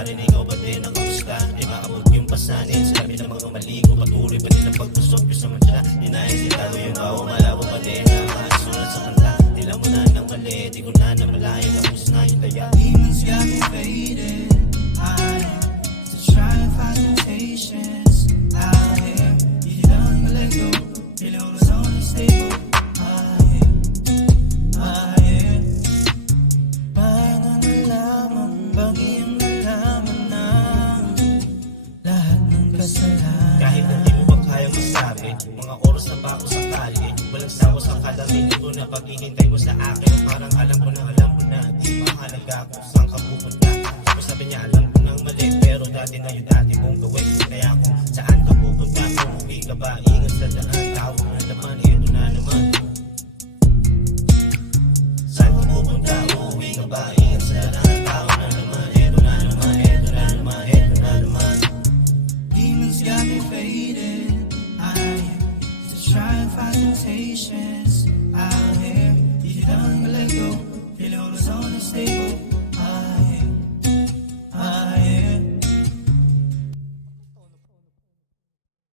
Narinig ikaw ba din ang kamusta? Di maabot yung pasanin. Sinabi ng mga maligo, patuloy pa din ang pagtusok. Yung sa madya, dinahin sitago yung bawo. Malabo pa din ang makasulat sa kanta. Tila mo na ng mali, di ko na namalayan. Tapos na yung taya. Demons got me faded. I to try and find temptations out here. You don't let go. Feeling on its own unstable. Paano nalaman, bagyang nalaman ng lahat ng kasalanan. Kahit hindi mo ba kayang masabi, mga oras na ba ako sakali? Walang sawa sa kada minuto na paghihintay mo sa akin. Parang alam mo na di mahalaga kung saan ka pupunta. Tapos sabi niya alam ko nang mali, pero dati na yung dati mong gawin. Kaya kung saan ka pupunta, umuwi ka ba, ingat sa daan. Tao na naman, ito na naman. Saan ka pupunta, uuwi ka ba, ingat sa daan. Tao na naman, ito na naman, ito na naman, ito na naman. Demons got me faded. I to try and find temptations